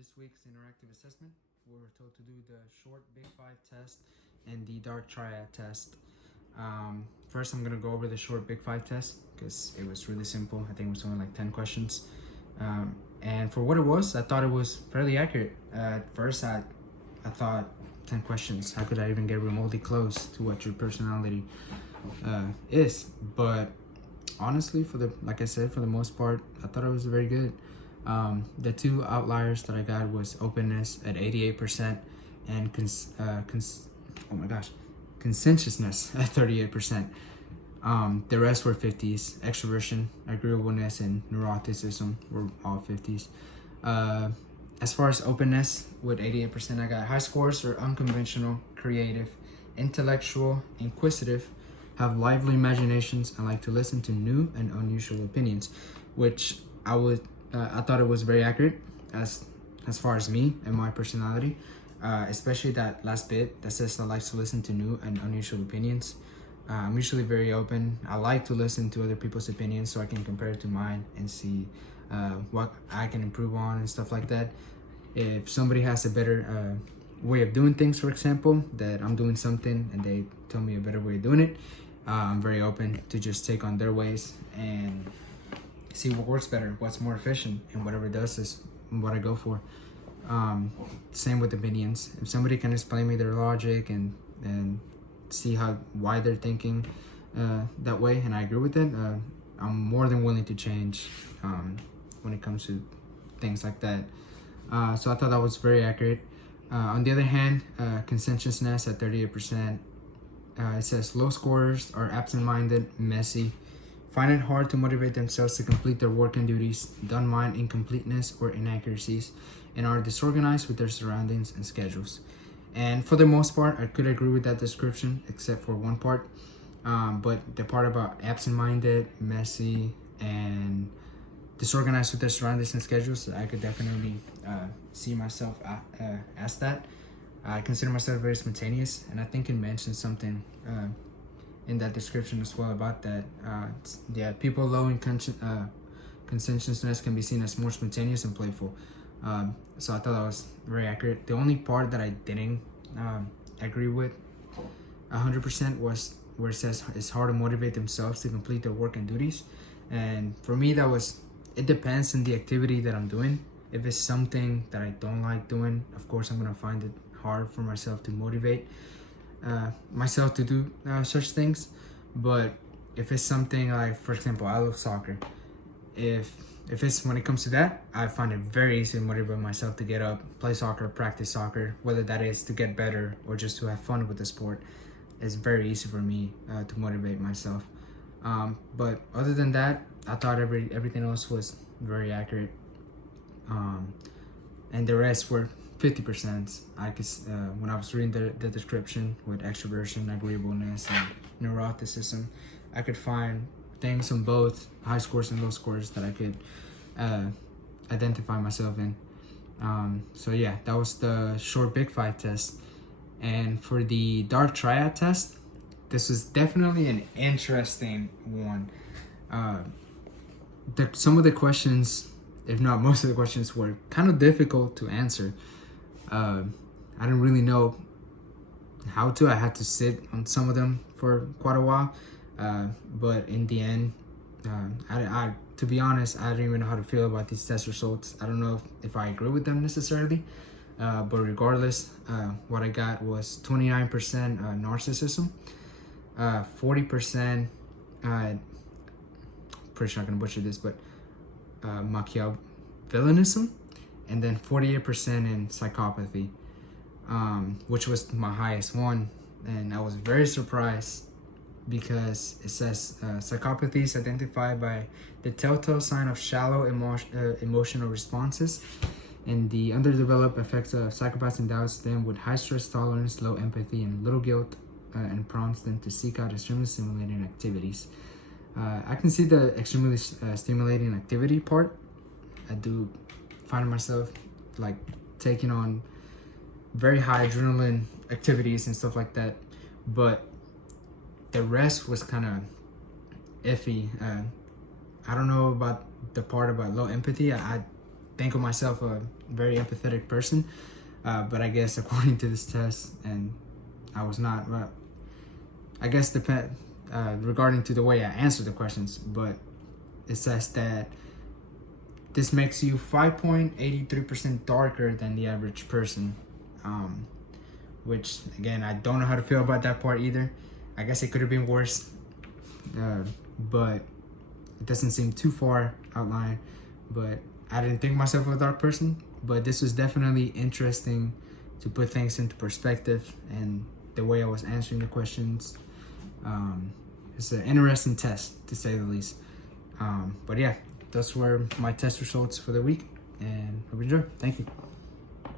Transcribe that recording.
this week's interactive assessment. We were told to do the short Big Five test and the dark triad test. First, I'm gonna go over the short Big Five test because it was really simple. I think it was only like 10 questions. And for what it was, I thought it was fairly accurate. At first, I thought 10 questions. How could I even get remotely close to what your personality is? But honestly, like I said, for the most part, I thought it was very good. The two outliers that I got was openness at 88% and conscientiousness at 38%. The rest were 50s. Extroversion, agreeableness, and neuroticism were all 50s. As far as openness, with 88%, I got high scores are unconventional, creative, intellectual, inquisitive, have lively imaginations, and like to listen to new and unusual opinions, which I thought it was very accurate as far as me and my personality, especially that last bit that says I like to listen to new and unusual opinions. I'm usually very open. I like to listen to other people's opinions so I can compare it to mine and see what I can improve on and stuff like that. If somebody has a better way of doing things, for example, that I'm doing something and they tell me a better way of doing it, I'm very open to just take on their ways and see what works better, what's more efficient, and whatever does is what I go for. Same with opinions. If somebody can explain me their logic and see why they're thinking that way, and I agree with it, I'm more than willing to change when it comes to things like that. So I thought that was very accurate. On the other hand, conscientiousness at 38%. It says low scorers are absent-minded, messy, find it hard to motivate themselves to complete their work and duties, don't mind incompleteness or inaccuracies, and are disorganized with their surroundings and schedules. And for the most part, I could agree with that description, except for one part. But the part about absent-minded, messy, and disorganized with their surroundings and schedules, I could definitely see myself as that. I consider myself very spontaneous, and I think it mentions something in that description as well about that. People low in conscientiousness can be seen as more spontaneous and playful. So I thought that was very accurate. The only part that I didn't agree with 100% was where it says it's hard to motivate themselves to complete their work and duties. And for me, it depends on the activity that I'm doing. If it's something that I don't like doing, of course I'm gonna find it hard for myself to motivate myself to do such things. But if it's something like, for example, I love soccer. If it's when it comes to that, I find it very easy to motivate myself to get up, play soccer, practice soccer, whether that is to get better or just to have fun with the sport. It's very easy for me to motivate myself. But other than that, I thought everything else was very accurate. And the rest were 50%. I could, when I was reading the description with extroversion, agreeableness, and neuroticism, I could find things on both high scores and low scores that I could identify myself in. So yeah, that was the short Big Five test. And for the dark triad test, this was definitely an interesting one. Some of the questions, if not most of the questions, were kind of difficult to answer. I didn't really know how to. I had to sit on some of them for quite a while. But in the end, to be honest, I don't even know how to feel about these test results. I don't know if I agree with them necessarily. But regardless, what I got was 29% narcissism, 40%, pretty sure I'm gonna butcher this, but Machiavellianism, and then 48% in psychopathy, which was my highest one. And I was very surprised because it says psychopathy is identified by the telltale sign of shallow emotional responses, and the underdeveloped effects of psychopaths endows them with high stress tolerance, low empathy, and little guilt, and prompts them to seek out extremely stimulating activities. I can see the extremely stimulating activity part. I do find myself like taking on very high adrenaline activities and stuff like that, but the rest was kind of iffy. I don't know about the part about low empathy. I think of myself a very empathetic person, but I guess according to this test, and I was not. Well, I guess regarding to the way I answer the questions, but it says that this makes you 5.83% darker than the average person, which again, I don't know how to feel about that part either. I guess it could have been worse, but it doesn't seem too far outlined. But I didn't think myself a dark person, but this was definitely interesting to put things into perspective, and the way I was answering the questions. It's an interesting test, to say the least. But yeah, those were my test results for the week, and hope you enjoy. Thank you.